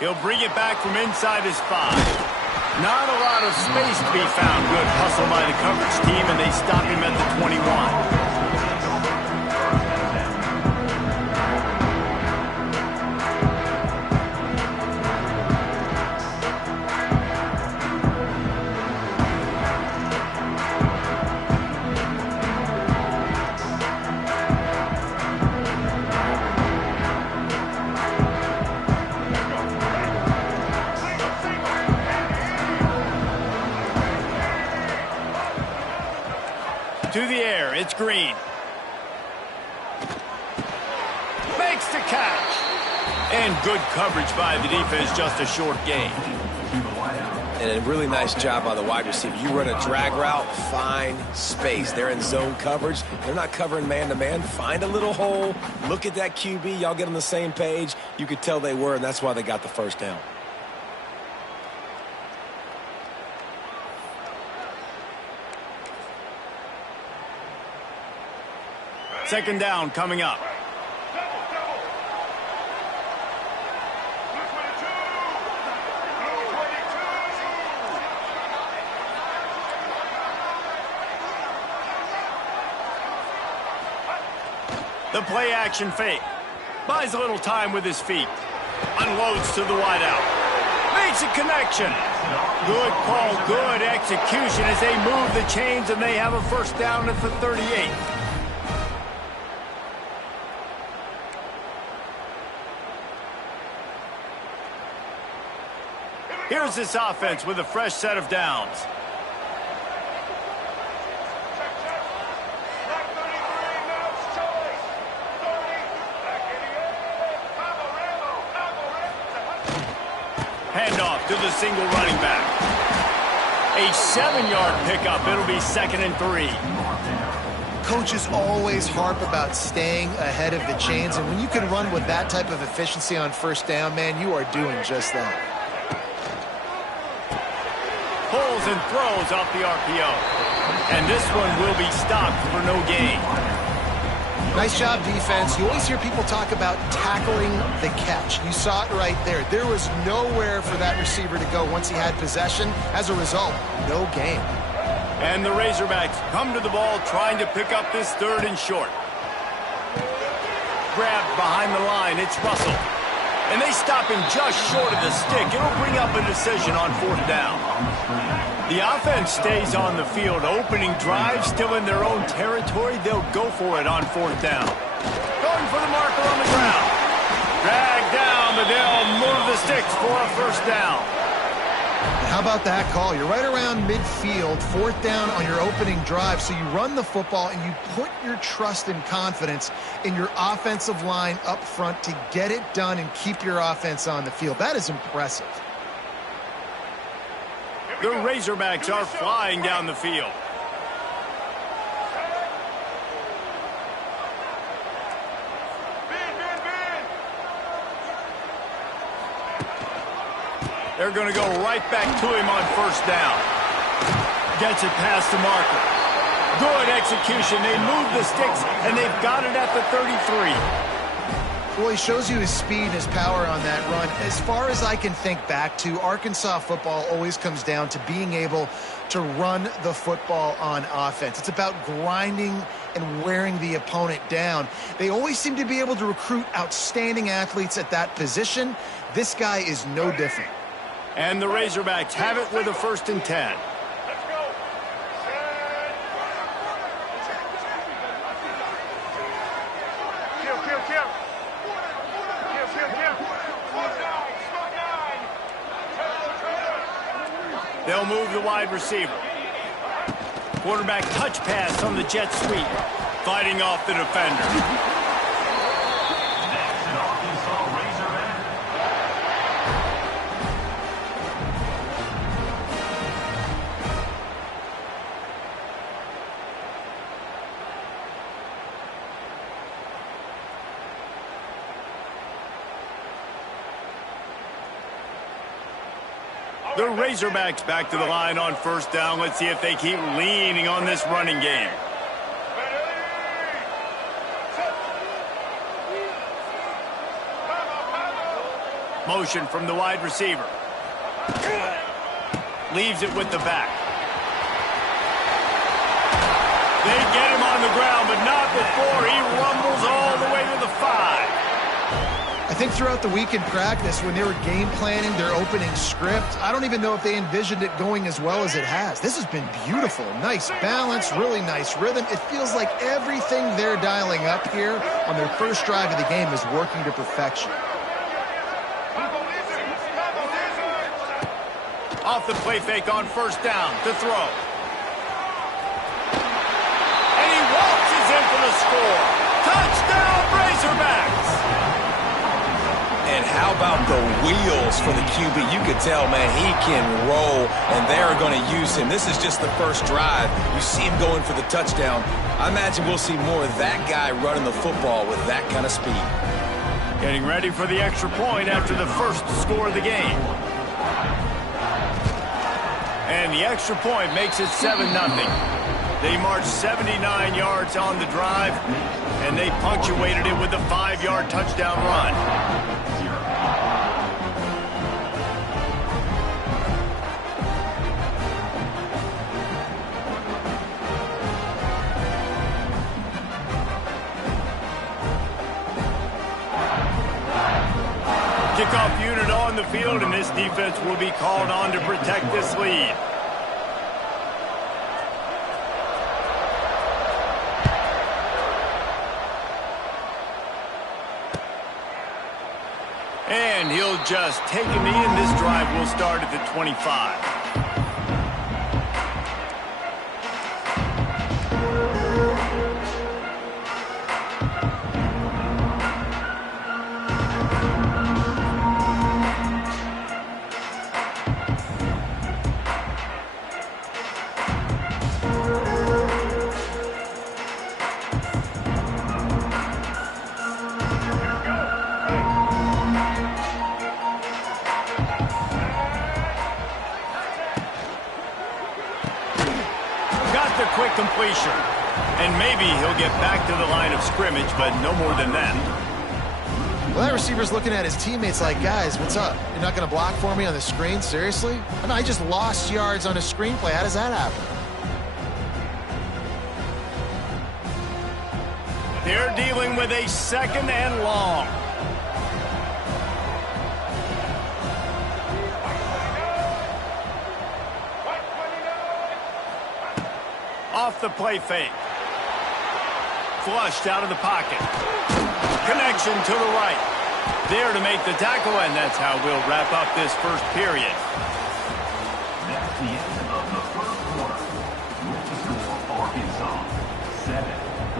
He'll bring it back from inside his 5. Not a lot of space to be found. Good hustle by the coverage team, and they stop him at the 21. To the air, it's Green. Makes the catch. And good coverage by the defense, just a short gain. And a really nice job by the wide receiver. You run a drag route, find space. They're in zone coverage. They're not covering man-to-man. Find a little hole. Look at that QB. Y'all get on the same page. You could tell they were, and that's why they got the first down. Second down coming up. The play action fake. Buys a little time with his feet. Unloads to the wideout. Makes a connection. Good call, good execution as they move the chains and they have a first down at the 38. Here's this offense with a fresh set of downs. Handoff to the single running back. A 7-yard pickup. It'll be 2nd and 3. Coaches always harp about staying ahead of the chains, and when you can run with that type of efficiency on first down, man, you are doing just that. Pulls and throws off the RPO. And this one will be stopped for no gain. Nice job, defense. You always hear people talk about tackling the catch. You saw it right there. There was nowhere for that receiver to go once he had possession. As a result, no gain. And the Razorbacks come to the ball trying to pick up this 3rd and short. Grabbed behind the line. It's Russell. And they stop him just short of the stick. It'll bring up a decision on 4th down. The offense stays on the field. Opening drive, still in their own territory. They'll go for it on 4th down. Going for the marker on the ground. Dragged down, but they'll move the sticks for a first down. How about that call? You're right around midfield, 4th down on your opening drive. So you run the football and you put your trust and confidence in your offensive line up front to get it done and keep your offense on the field. That is impressive. The Razorbacks are flying down the field. They're going to go right back to him on first down. Gets it past the marker. Good execution. They move the sticks, and they've got it at the 33. Well, he shows you his speed and his power on that run. As far as I can think back to, Arkansas football always comes down to being able to run the football on offense. It's about grinding and wearing the opponent down. They always seem to be able to recruit outstanding athletes at that position. This guy is no different. And the Razorbacks have it with a 1st and 10. They'll move the wide receiver. Quarterback touch pass on the jet sweep. Fighting off the defender. The Razorbacks back to the line on first down. Let's see if they keep leaning on this running game. Motion from the wide receiver. Leaves it with the back. They get him on the ground, but not before he rumbles all the way to the 5. I think throughout the week in practice, when they were game planning their opening script, I don't even know if they envisioned it going as well as it has. This has been beautiful. Nice balance, really nice rhythm. It feels like everything they're dialing up here on their first drive of the game is working to perfection. Off the play fake on first down to throw. And he waltzes in for the score. Touchdown, Razorbacks! And how about the wheels for the QB? You could tell, man, he can roll, and they're going to use him. This is just the first drive. You see him going for the touchdown. I imagine we'll see more of that guy running the football with that kind of speed. Getting ready for the extra point after the first score of the game. And the extra point makes it 7-0. They marched 79 yards on the drive, and they punctuated it with a 5-yard touchdown run. Kickoff unit on the field, and this defense will be called on to protect this lead. And he'll just take a knee, and this drive will start at the 25. Quick completion, and maybe he'll get back to the line of scrimmage, but no more than that. Well, that receiver's looking at his teammates like, guys, what's up? You're not going to block for me on the screen? Seriously? And I just lost yards on a screenplay. How does that happen? They're dealing with a 2nd and long. Off the play fake. Flushed out of the pocket. Connection to the right. There to make the tackle, and that's how we'll wrap up this first period. That's the end of the first quarter. With the score, Arkansas 7,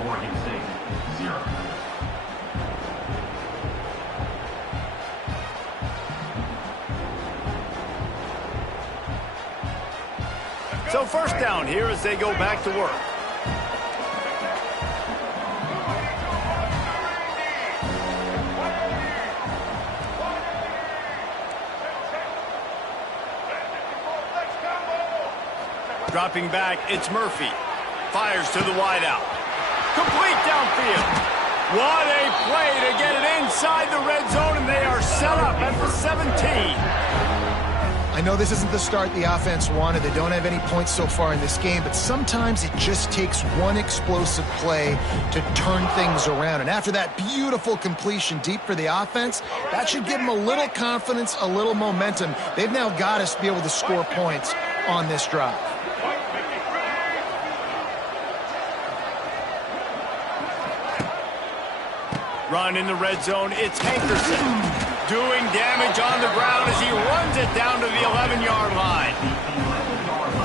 Oregon State 0. So first down here as they go back to work. Dropping back, it's Murphy. Fires to the wideout. Complete downfield. What a play to get it inside the red zone, and they are set up at the 17. I know this isn't the start the offense wanted. They don't have any points so far in this game, but sometimes it just takes one explosive play to turn things around. And after that beautiful completion deep for the offense, that should give them a little confidence, a little momentum. They've now got us to be able to score points on this drive. Run in the red zone, it's Hankerson. Doing damage on the ground as he runs it down to the 11-yard line.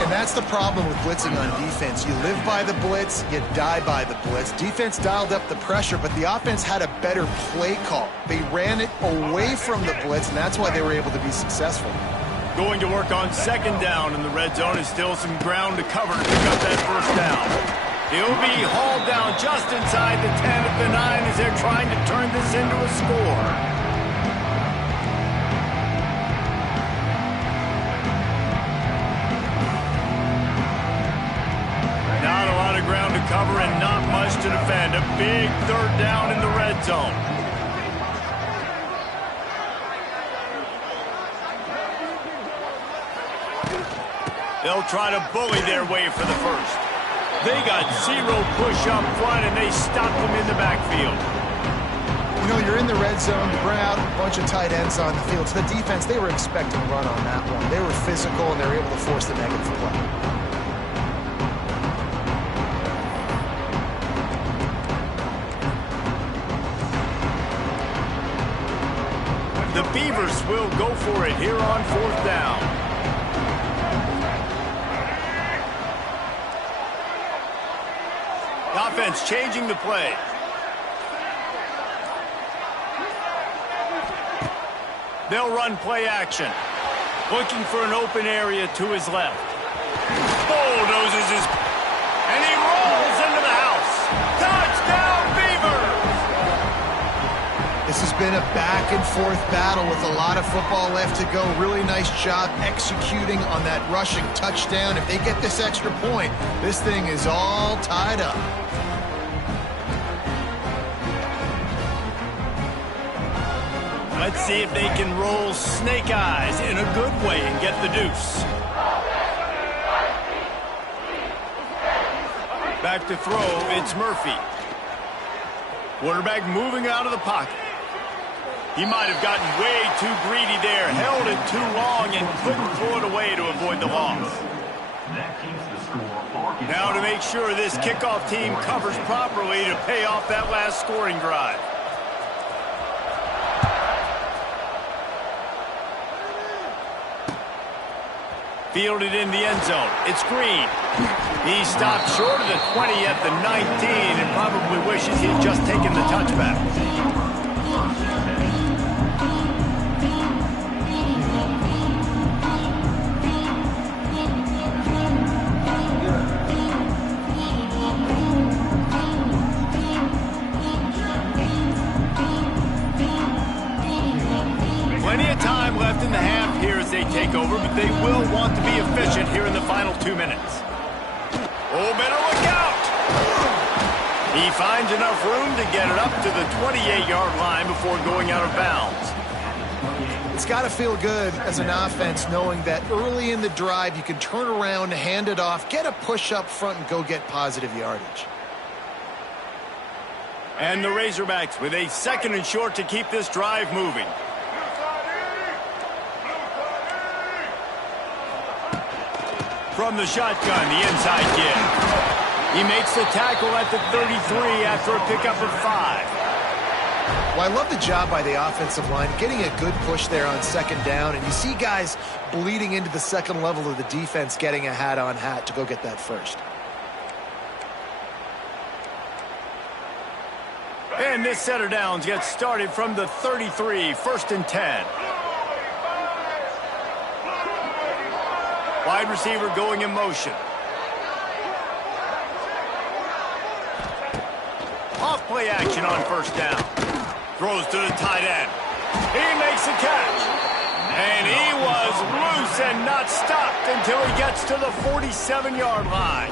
And that's the problem with blitzing on defense. You live by the blitz, you die by the blitz. Defense dialed up the pressure, but the offense had a better play call. They ran it away from the blitz, and that's why they were able to be successful. Going to work on 2nd down in the red zone is still some ground to cover to pick up that first down. He'll be hauled down just inside the 10 at the 9 as they're trying to turn this into a score. Ground to cover and not much to defend. A big 3rd down in the red zone. They'll try to bully their way for the first. They got zero push up front, and they stopped them in the backfield. You know, you're in the red zone. You bring out a bunch of tight ends on the field. So the defense, they were expecting a run on that one. They were physical, and they were able to force the negative play. The Beavers will go for it here on 4th down. The offense changing the play. They'll run play action. Looking for an open area to his left. Bulldozes his... and he rolls into the house. Touchdown, Beavers! This has been a back-and-forth battle with a lot of football left to go. Really nice job executing on that rushing touchdown. If they get this extra point, this thing is all tied up. Let's see if they can roll snake eyes in a good way and get the deuce. Back to throw, it's Murphy. Quarterback moving out of the pocket. He might have gotten way too greedy there, held it too long, and couldn't throw it away to avoid the loss. Now to make sure this kickoff team covers properly to pay off that last scoring drive. Fielded in the end zone. It's Green. He stopped short of the 20 at the 19 and probably wishes he had just taken the touchback. Plenty of time left in the half here as they take over, but they will want to be efficient here in the final 2 minutes. Oh, better look out! He finds enough room to get it up to the 28-yard line before going out of bounds. It's got to feel good as an offense knowing that early in the drive you can turn around, hand it off, get a push up front, and go get positive yardage. And the Razorbacks with a 2nd and short to keep this drive moving. From the shotgun, the inside give. He makes the tackle at the 33 after a pickup of 5. Well, I love the job by the offensive line, getting a good push there on 2nd down, and you see guys bleeding into the second level of the defense getting a hat-on-hat to go get that first. And this set of downs gets started from the 33, 1st and 10. Wide receiver going in motion. Off play action on 1st down. Throws to the tight end. He makes the catch. And he was loose and not stopped until he gets to the 47-yard line.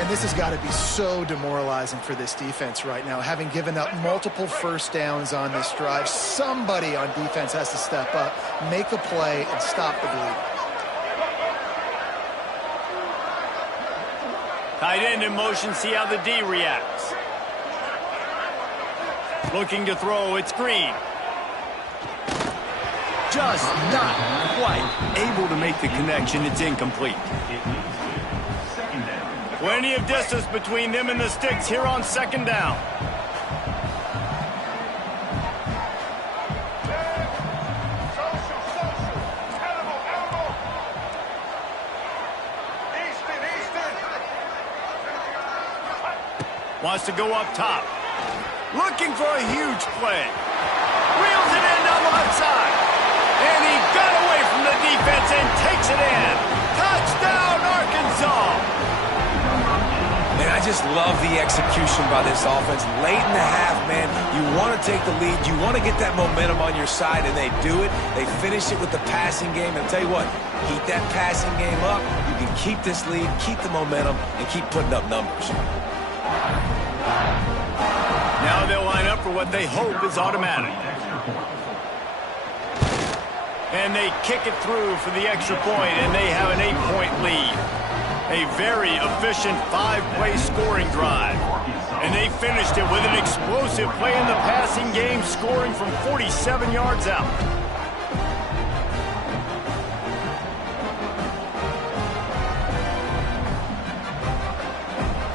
And this has got to be so demoralizing for this defense right now. Having given up multiple 1st downs on this drive, somebody on defense has to step up, make a play, and stop the bleed. Tight end in motion, see how the D reacts. Looking to throw, it's Green. Just not quite able to make the connection, it's incomplete. Plenty of distance between them and the sticks here on 2nd down. Wants to go up top. Looking for a huge play. Reels it in down the left side. And he got away from the defense and takes it in. Touchdown, Arkansas. Man, I just love the execution by this offense. Late in the half, man, you want to take the lead. You want to get that momentum on your side, and they do it. They finish it with the passing game. And I'll tell you what, keep that passing game up. You can keep this lead, keep the momentum, and keep putting up numbers. Now they'll line up for what they hope is automatic. And they kick it through for the extra point, and they have an 8-point lead. A very efficient 5-play scoring drive. And they finished it with an explosive play in the passing game, scoring from 47 yards out.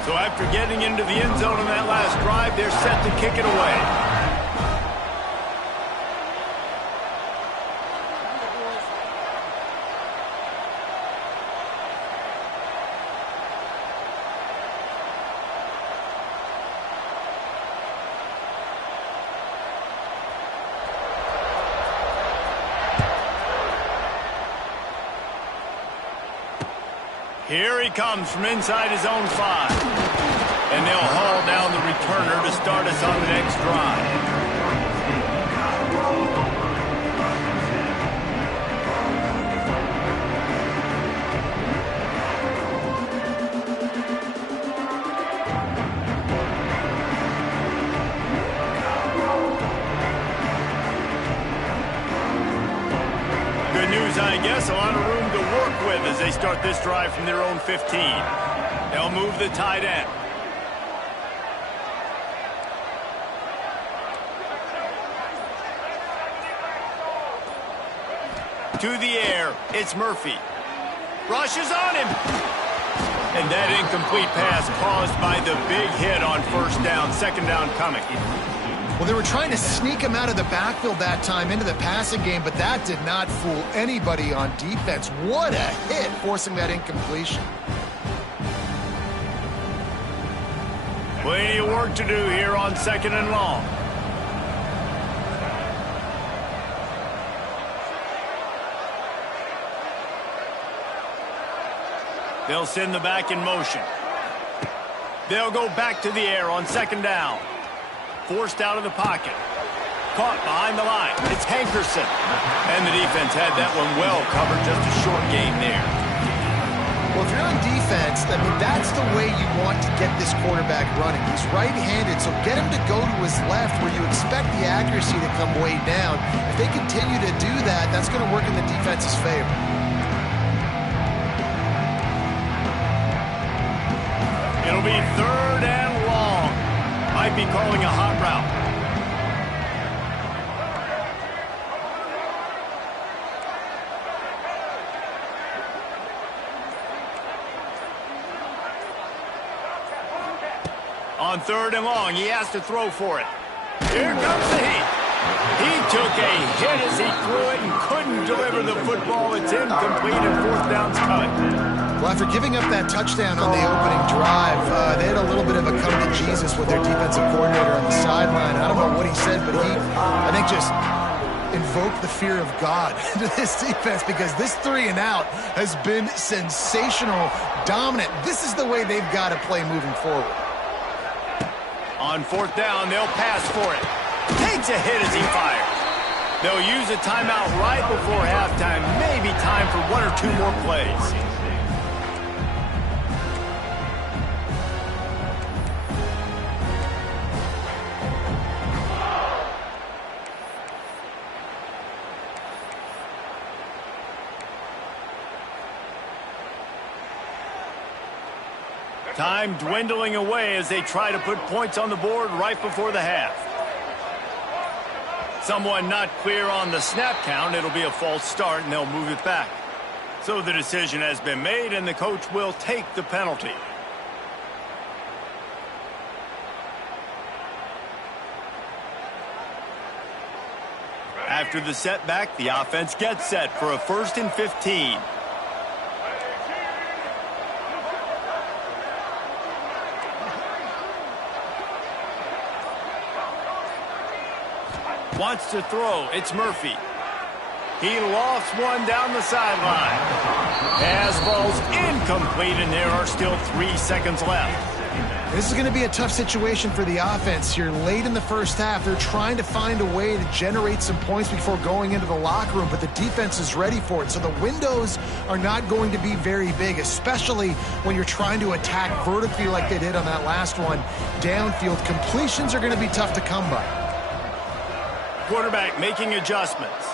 So after getting into the end zone on that last drive, they're set to kick it away. Here he comes from inside his own 5. And they'll haul down the returner to start us on the next drive. Good news, I guess. A lot of room to work with as they start this drive from their own 15. They'll move the tight end. To the air, it's Murphy. Rushes on him. And that incomplete pass caused by the big hit on first down, second down coming. Well, they were trying to sneak him out of the backfield that time into the passing game, but that did not fool anybody on defense. What a hit, forcing that incompletion. Plenty of work to do here on second and long. They'll send the back in motion. They'll go back to the air on second down. Forced out of the pocket. Caught behind the line. It's Hankerson. And the defense had that one well covered. Just a short gain there. Well, if you're on defense, I mean, that's the way you want to get this quarterback running. He's right-handed, so get him to go to his left where you expect the accuracy to come way down. If they continue to do that, that's going to work in the defense's favor. It'll be third and long. Might be calling a hot route. On third and long, he has to throw for it. Here comes the heat. He took a hit as he threw it and couldn't deliver the football. It's incomplete and fourth down's coming. Well, after giving up that touchdown on the opening drive, they had a little bit of a come to Jesus with their defensive coordinator on the sideline. I don't know what he said, but he, I think, just invoked the fear of God into this defense because this 3 and out has been sensational, dominant. This is the way they've got to play moving forward. On fourth down, they'll pass for it. Takes a hit as he fires. They'll use a timeout right before halftime. Maybe time for 1 or 2 more plays. Time dwindling away as they try to put points on the board right before the half. Someone not clear on the snap count. It'll be a false start, and they'll move it back. So the decision has been made, and the coach will take the penalty. After the setback, the offense gets set for a 1st and 15. Wants to throw. It's Murphy. He lofts one down the sideline. Pass falls incomplete, and there are still 3 seconds left. This is going to be a tough situation for the offense here. Late in the first half, they're trying to find a way to generate some points before going into the locker room, but the defense is ready for it. So the windows are not going to be very big, especially when you're trying to attack vertically like they did on that last one. Downfield completions are going to be tough to come by. Quarterback making adjustments.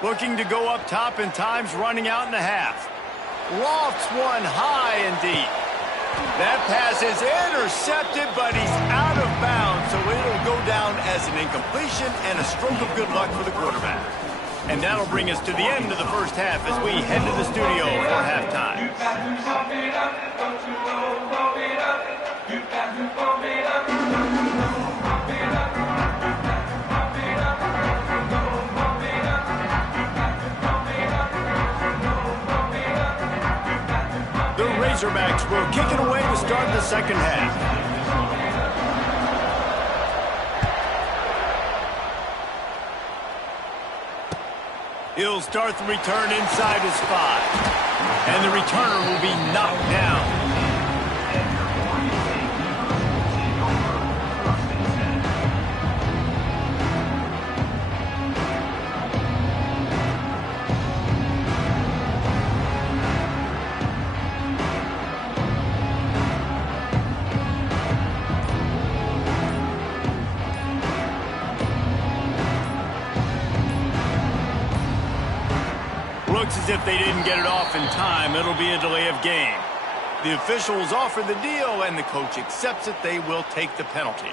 Looking to go up top, and time's running out in the half. Lofts one high and deep. That pass is intercepted, but he's out of bounds, so it'll go down as an incompletion and a stroke of good luck for the quarterback. And that'll bring us to the end of the first half as we head to the studio for halftime. The Razorbacks will kick it away to start the second half. He'll start the return inside his 5. And the returner will be knocked down. Looks as if they didn't get it off in time. It'll be a delay of game. The officials offer the deal, and the coach accepts it. They will take the penalty.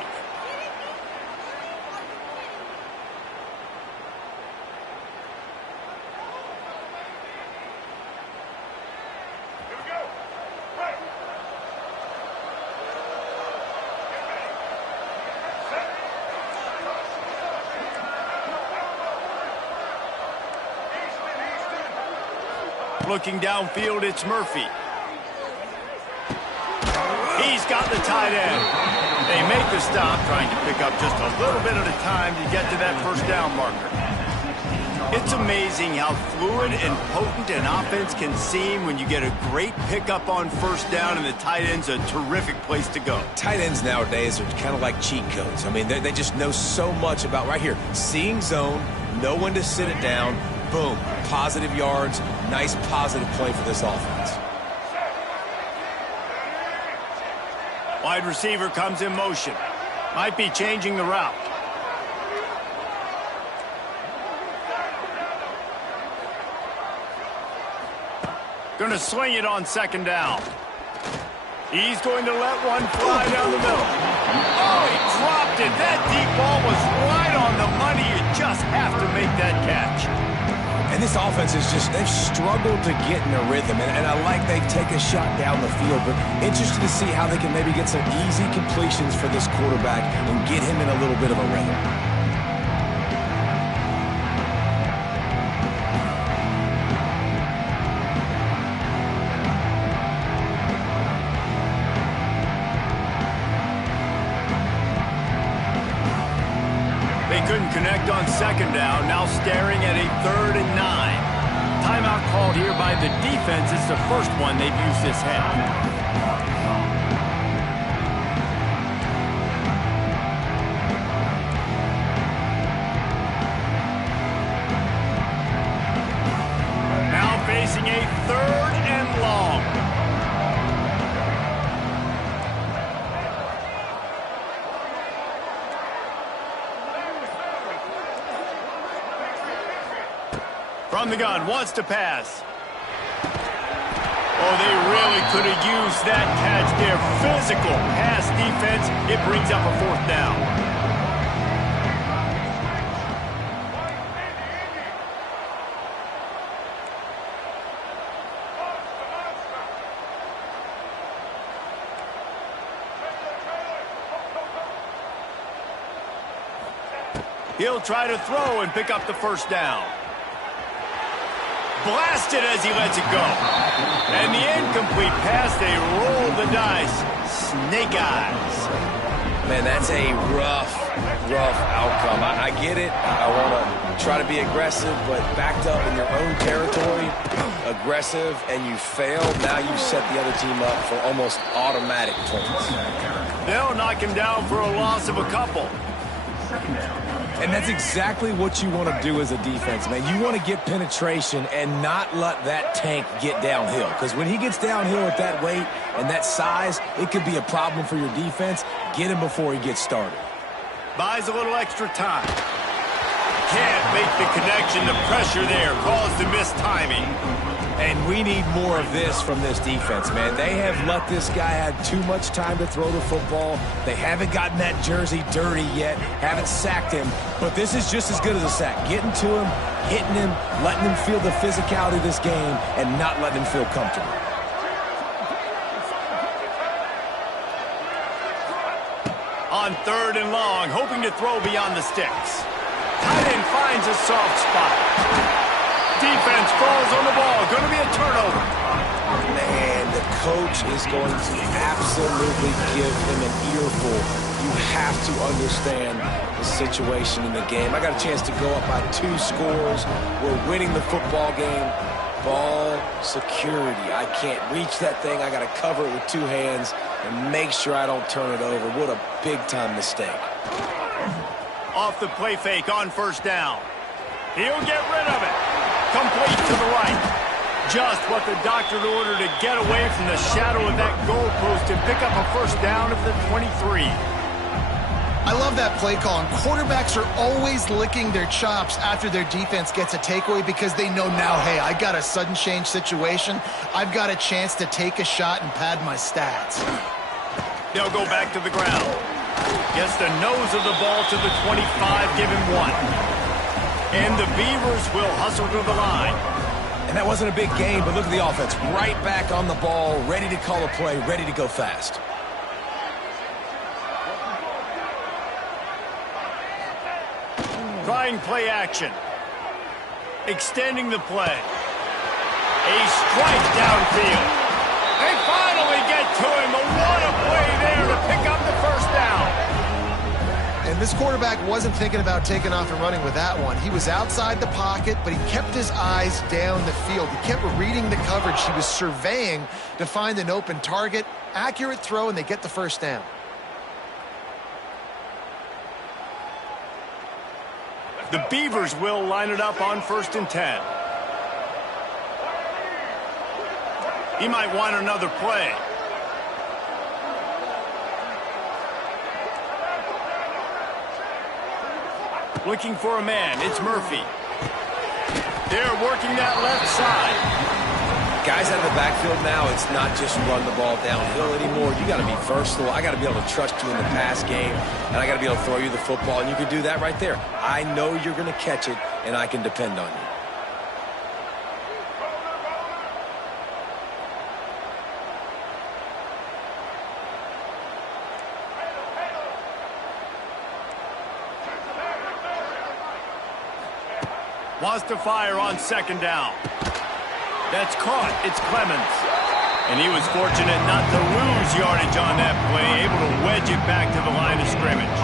Looking downfield, it's Murphy. He's got the tight end. They make the stop, trying to pick up just a little bit at a time to get to that first down marker. It's amazing how fluid and potent an offense can seem when you get a great pickup on first down, and the tight end's a terrific place to go. Tight ends nowadays are kind of like cheat codes. I mean, they just know so much about right here. Seeing zone, know when to sit it down, boom, positive yards, nice positive play for this offense. Wide receiver comes in motion. Might be changing the route. Going to swing it on second down. He's going to let one fly down the middle. Oh, he dropped it. That deep ball was right on the money. You just have to make that catch. And this offense is just, they've struggled to get in a rhythm. And I like they take a shot down the field, but interested to see how they can maybe get some easy completions for this quarterback and get him in a little bit of a rhythm. Couldn't connect on second down, now staring at a 3rd and 9. Timeout called here by the defense. It's the first one they've used this half. Now facing a 3rd and long. From the gun, wants to pass. Oh, they really could have used that catch there. Physical pass defense. It brings up a 4th down. He'll try to throw and pick up the first down. Blasted as he lets it go. And the incomplete pass, they roll the dice. Snake eyes. Man, that's a rough outcome. I get it. I want to try to be aggressive, but backed up in your own territory, aggressive, and you fail. Now you set the other team up for almost automatic points. They'll knock him down for a loss of a couple. And that's exactly what you want to do as a defense, man. You want to get penetration and not let that tank get downhill. Because when he gets downhill at that weight and that size, it could be a problem for your defense. Get him before he gets started. Buys a little extra time. can't make the connection. The pressure there caused the missed timing. And we need more of this from this defense, man. They have let this guy have too much time to throw the football. They haven't gotten that jersey dirty yet, haven't sacked him. But this is just as good as a sack. Getting to him, hitting him, letting him feel the physicality of this game, and not letting him feel comfortable. On 3rd and long, hoping to throw beyond the sticks. Tight end finds a soft spot. Defense falls on the ball. Going to be a turnover. Man, the coach is going to absolutely give him an earful. You have to understand the situation in the game. I got a chance to go up by 2 scores. We're winning the football game. Ball security. I can't reach that thing. I got to cover it with 2 hands and make sure I don't turn it over. What a big-time mistake. Off the play fake on 1st down. He'll get rid of it. Complete to the right. Just what the doctor ordered to get away from the shadow of that goalpost and pick up a 1st down at the 23. I love that play call. And quarterbacks are always licking their chops after their defense gets a takeaway because they know now, hey, I got a sudden change situation. I've got a chance to take a shot and pad my stats. They'll go back to the ground. Gets the nose of the ball to the 25, give him 1. And the Beavers will hustle to the line. And that wasn't a big gain, but look at the offense. Right back on the ball, ready to call a play, ready to go fast. Trying play action. Extending the play. A strike downfield. They finally get to him. But what a play there to pick up the 1st down. And this quarterback wasn't thinking about taking off and running with that one. He was outside the pocket, but he kept his eyes down the field. He kept reading the coverage. He was surveying to find an open target. Accurate throw, and they get the 1st down. The Beavers will line it up on 1st and 10. He might want another play. Looking for a man. It's Murphy. They're working that left side. Guys out of the backfield now, it's not just run the ball downhill anymore. You got to be versatile. I got to be able to trust you in the pass game, and I got to be able to throw you the football, and you can do that right there. I know you're going to catch it, and I can depend on you. Wants to fire on 2nd down. That's caught. It's Clemens. And he was fortunate not to lose yardage on that play, able to wedge it back to the line of scrimmage.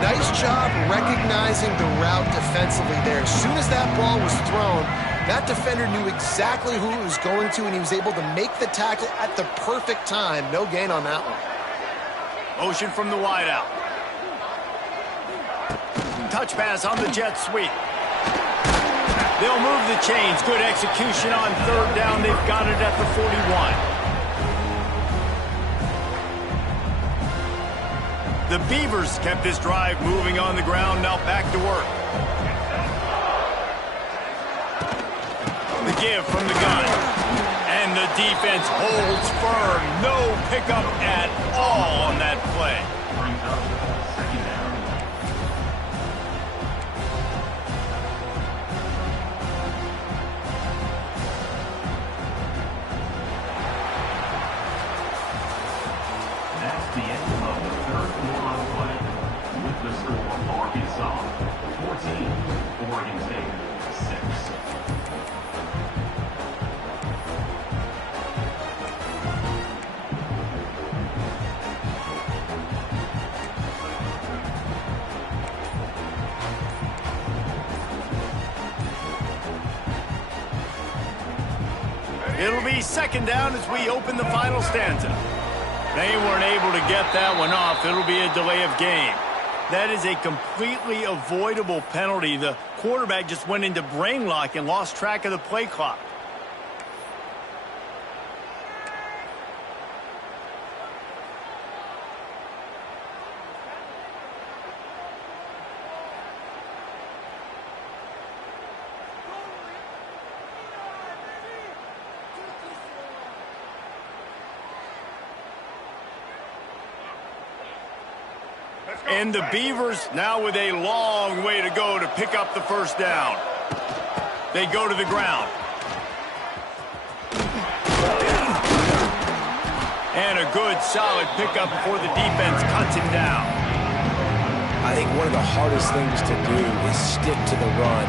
Nice job recognizing the route defensively there. As soon as that ball was thrown, that defender knew exactly who it was going to, and he was able to make the tackle at the perfect time. No gain on that one. Motion from the wideout. Touch pass on the jet sweep. They'll move the chains. Good execution on 3rd down. They've got it at the 41. The Beavers kept this drive moving on the ground. Now back to work. The give from the gun. And the defense holds firm. No pickup at all on that play. That's the end of the 3rd quarter of play. With the score, Arkansas 14, Oregon State 6. It'll be 2nd down as we open the final stanza. They weren't able to get that one off. It'll be a delay of game. That is a completely avoidable penalty. The quarterback just went into brain lock and lost track of the play clock. And the Beavers now with a long way to go to pick up the first down. They go to the ground. And a good, solid pickup before the defense cuts him down. I think one of the hardest things to do is stick to the run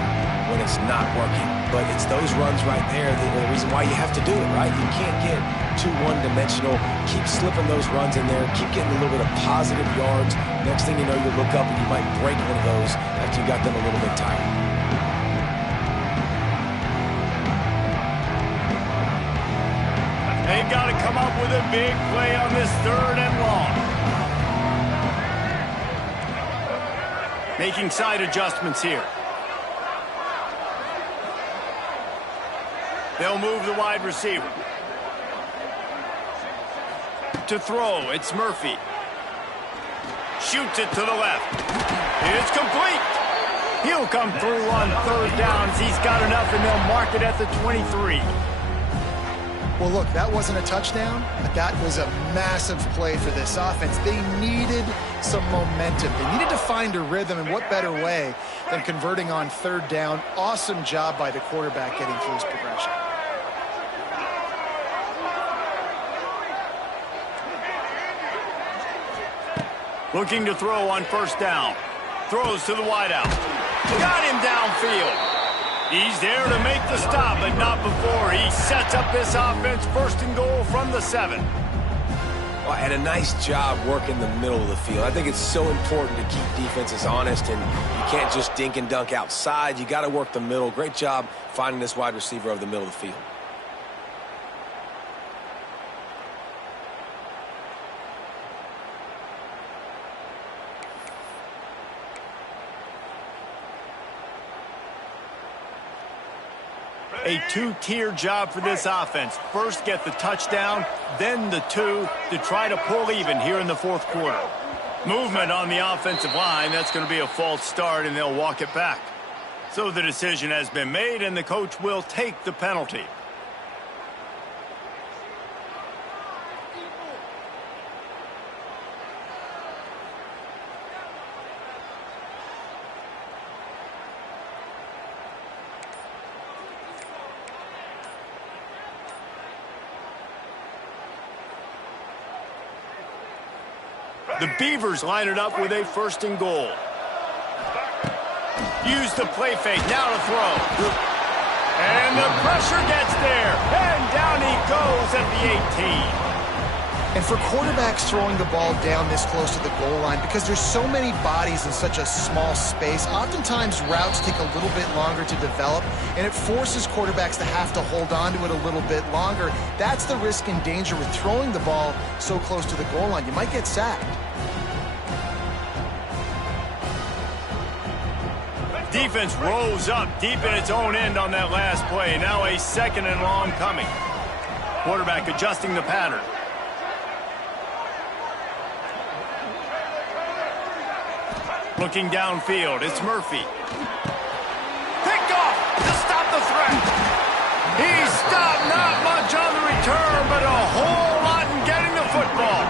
when it's not working. But it's those runs right there that are the reason why you have to do it, right? You can't get too one-dimensional. Keep slipping those runs in there. Keep getting a little bit of positive yards. Next thing you know, you look up and you might break one of those after you got them a little bit tired. They've got to come up with a big play on this 3rd and long. Making side adjustments here. They'll move the wide receiver. To throw, it's Murphy. Shoots it to the left. It's complete. He'll come through on 3rd downs. He's got enough, and they'll mark it at the 23. Well, look, that wasn't a touchdown, but that was a massive play for this offense. They needed some momentum. They needed to find a rhythm, and what better way than converting on 3rd down. Awesome job by the quarterback getting through his progression. Looking to throw on 1st down. Throws to the wideout. Got him downfield. He's there to make the stop, but not before he sets up this offense 1st and goal from the 7. Well, and a nice job working the middle of the field. I think it's so important to keep defenses honest, and you can't just dink and dunk outside. You got to work the middle. Great job finding this wide receiver over the middle of the field. A 2-tier job for this offense. First get the touchdown, then the 2 to try to pull even here in the 4th quarter. Movement on the offensive line. That's going to be a false start, and they'll walk it back. So the decision has been made, and the coach will take the penalty. The Beavers line it up with a 1st and goal. Use the play fake, now to throw. And the pressure gets there. And down he goes at the 18. And for quarterbacks throwing the ball down this close to the goal line, because there's so many bodies in such a small space, oftentimes routes take a little bit longer to develop, and it forces quarterbacks to have to hold on to it a little bit longer. That's the risk and danger with throwing the ball so close to the goal line. You might get sacked. Defense rose up deep in its own end on that last play. Now a 2nd and long coming. Quarterback adjusting the pattern. Looking downfield, it's Murphy. Picked off to stop the threat. He stopped, not much on the return, but a whole lot in getting the football.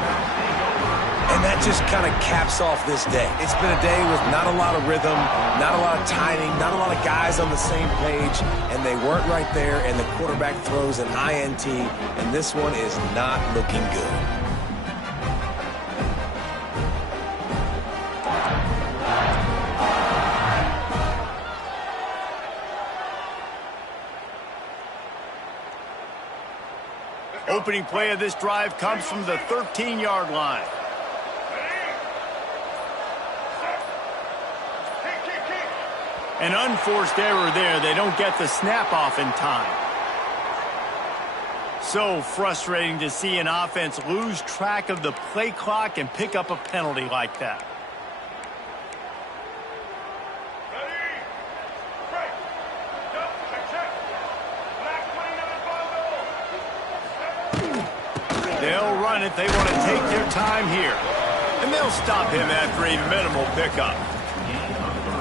And that just kind of caps off this day. It's been a day with not a lot of rhythm, not a lot of timing, not a lot of guys on the same page, and they weren't right there, and the quarterback throws an INT, and this one is not looking good. Opening play of this drive comes from the 13-yard line. An unforced error there. They don't get the snap off in time. So frustrating to see an offense lose track of the play clock and pick up a penalty like that. They'll run it. They want to take their time here. And they'll stop him after a minimal pickup.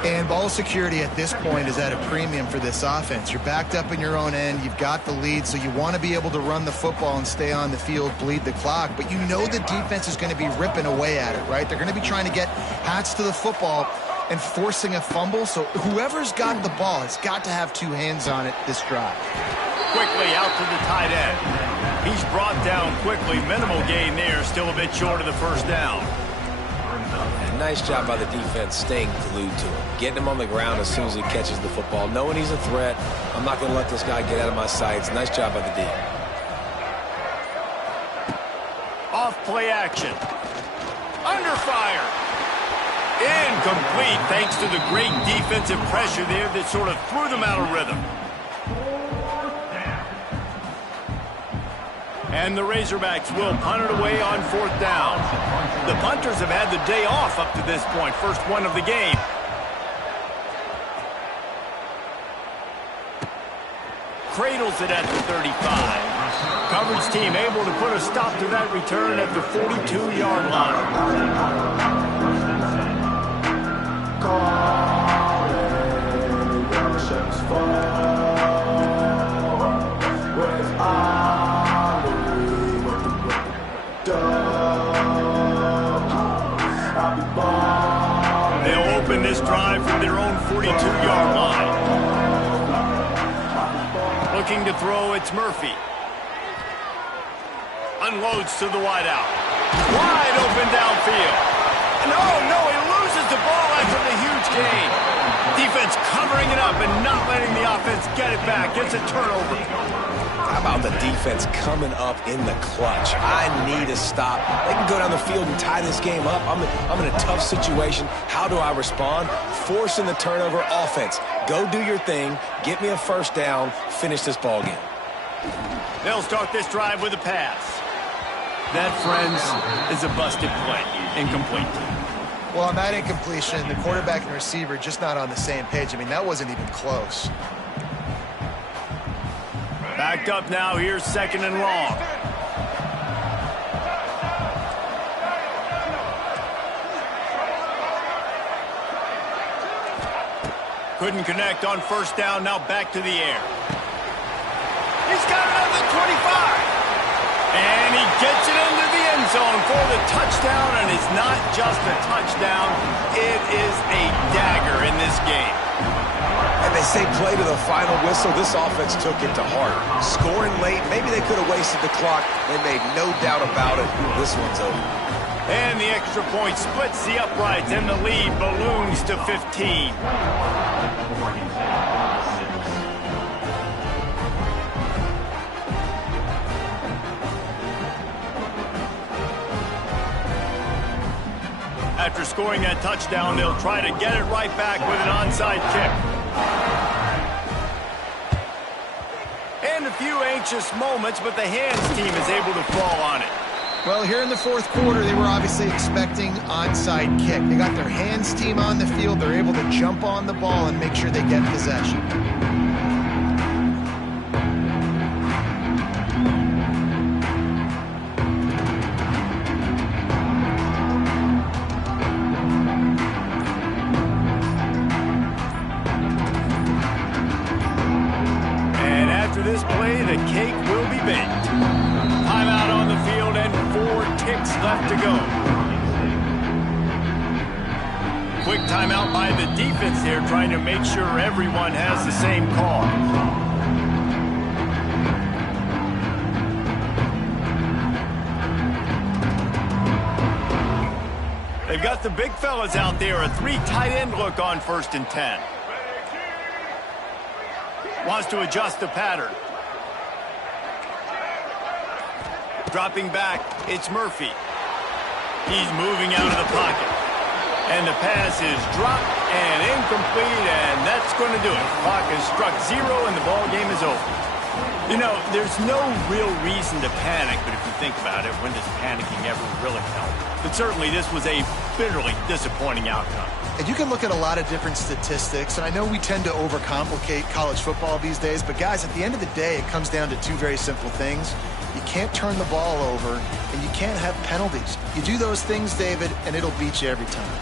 And ball security at this point is at a premium for this offense. You're backed up in your own end. You've got the lead, so you want to be able to run the football and stay on the field, bleed the clock. But you know the defense is going to be ripping away at it, right? They're going to be trying to get hats to the football and forcing a fumble. So whoever's got the ball has got to have two hands on it this drive. Quickly out to the tight end. He's brought down quickly. Minimal gain there. Still a bit short of the first down. And nice job by the defense staying glued to him. Getting him on the ground as soon as he catches the football. Knowing he's a threat. I'm not going to let this guy get out of my sights. Nice job by the D. Off play action. Under fire. Incomplete thanks to the great defensive pressure there that sort of threw them out of rhythm. And the Razorbacks will punt it away on 4th down. The punters have had the day off up to this point. First one of the game. Cradles it at the 35. Coverage team able to put a stop to that return at the 42-yard line. They'll open this drive from their own 42-yard line. Looking to throw, it's Murphy. Unloads to the wideout. Wide open downfield. No, he loses the ball after the huge gain. Defense covering it up and not letting the offense get it back. It's a turnover. How about the defense coming up in the clutch? I need a stop. They can go down the field and tie this game up. I'm in a tough situation. How do I respond? Forcing the turnover. Offense, go do your thing. Get me a first down. Finish this ball game. They'll start this drive with a pass. That, friends, is a busted play. Incomplete. Well, on that incompletion, the quarterback and receiver just not on the same page. I mean, that wasn't even close. Backed up now. Here's 2nd and long. Couldn't connect on 1st down. Now back to the air. He's got it at the 25. And he gets it into the end zone for the touchdown. And it's not just a touchdown. It is a dagger in this game. And they say play to the final whistle. This offense took it to heart. Scoring late, maybe they could have wasted the clock. They made no doubt about it. This one's over. And the extra point splits the uprights, and the lead balloons to 15. After scoring that touchdown, they'll try to get it right back with an onside kick. And a few anxious moments, but the hands team is able to fall on it. Well, here in the 4th quarter, they were obviously expecting onside kick. They got their hands team on the field. They're able to jump on the ball and make sure they get possession. This play, the cake will be baked. Timeout on the field and 4 ticks left to go. Quick timeout by the defense there, trying to make sure everyone has the same call. They've got the big fellas out there, a 3 tight end look on 1st and 10. Wants to adjust the pattern. Dropping back, it's Murphy. He's moving out of the pocket. And the pass is dropped and incomplete, and that's going to do it. Clock has struck 0, and the ball game is over. You know, there's no real reason to panic, but if you think about it, when does panicking ever really help? But certainly this was a bitterly disappointing outcome. And you can look at a lot of different statistics, and I know we tend to overcomplicate college football these days, but guys, at the end of the day, it comes down to 2 very simple things. You can't turn the ball over, and you can't have penalties. You do those things, David, and it'll beat you every time.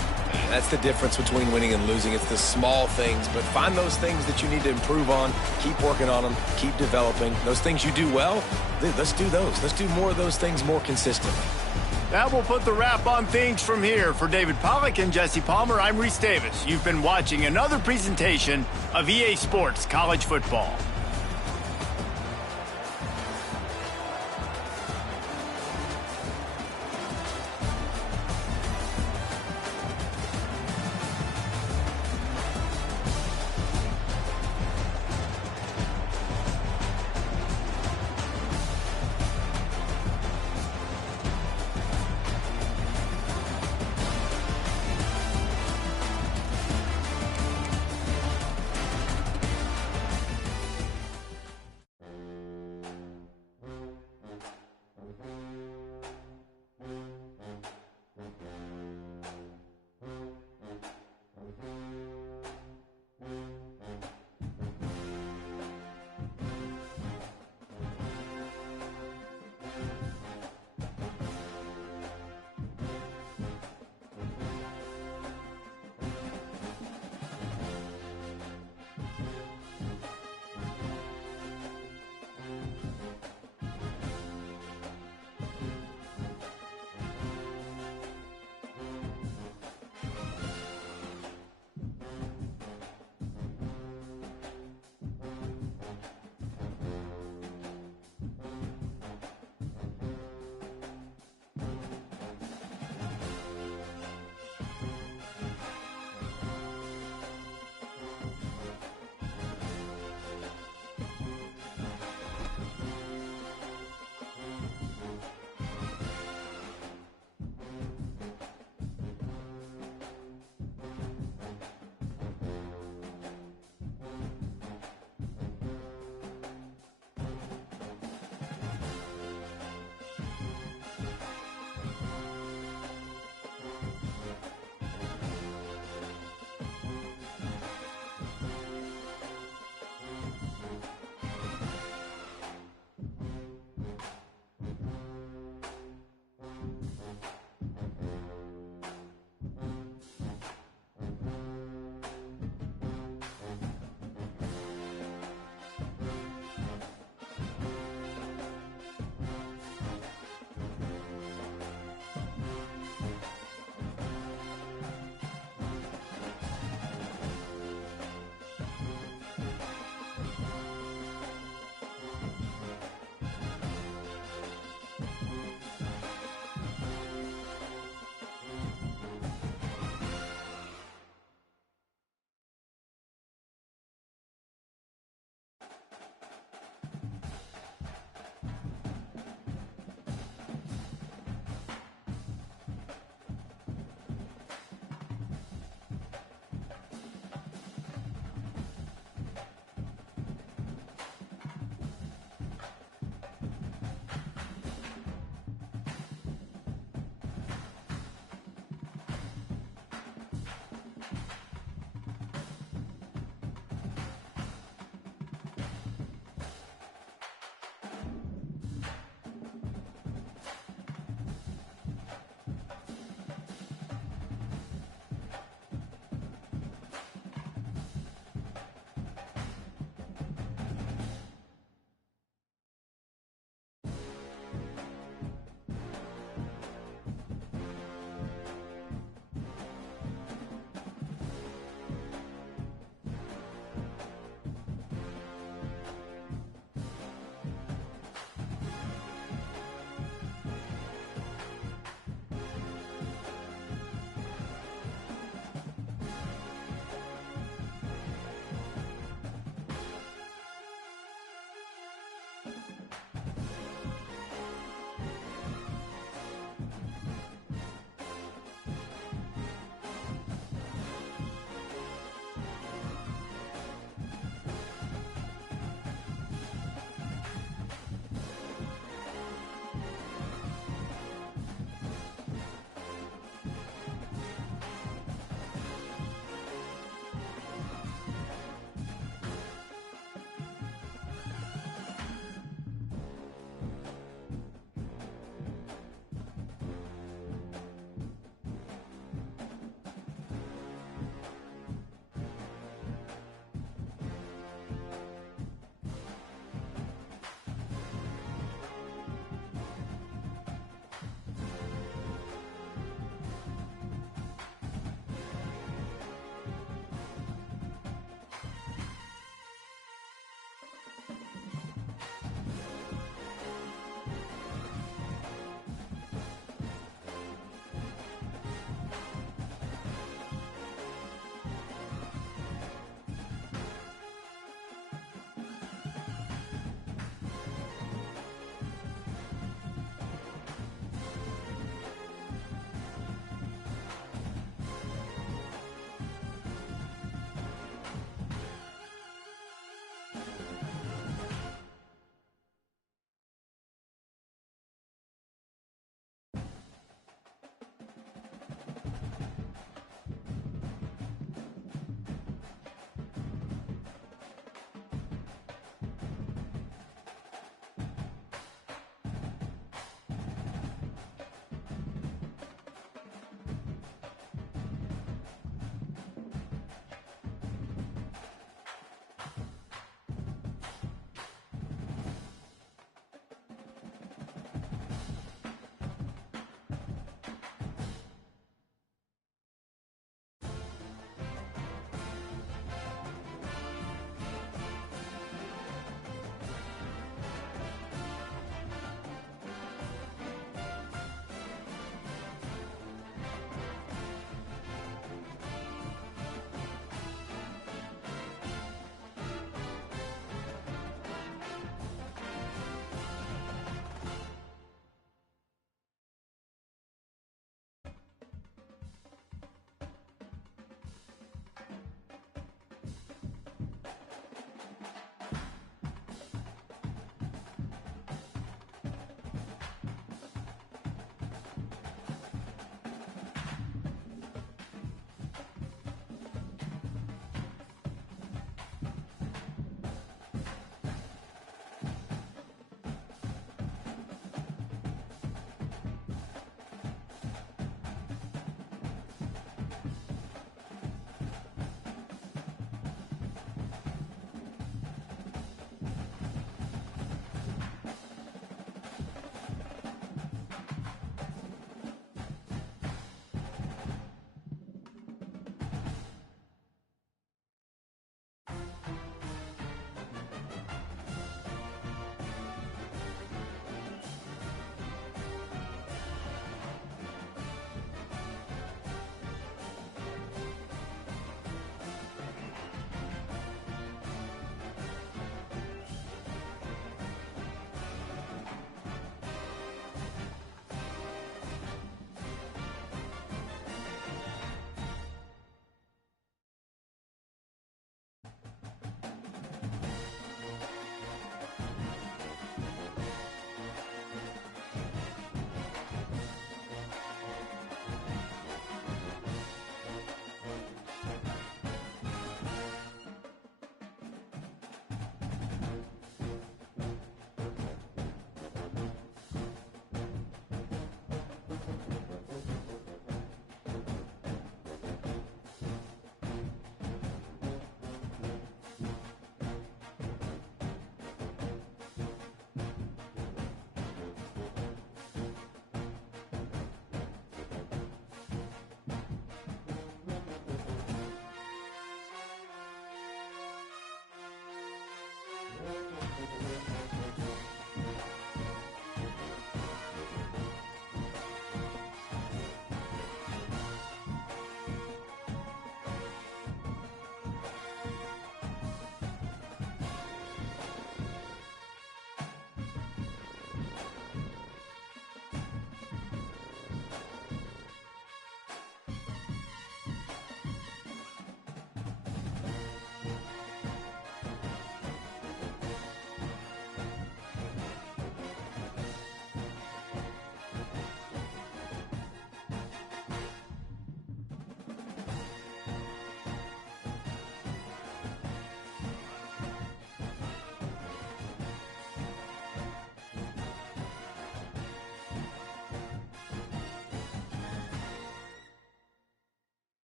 That's the difference between winning and losing. It's the small things, but find those things that you need to improve on. Keep working on them. Keep developing. Those things you do well, let's do those. Let's do more of those things more consistently. That will put the wrap on things from here. For David Pollack and Jesse Palmer, I'm Reese Davis. You've been watching another presentation of EA Sports College Football.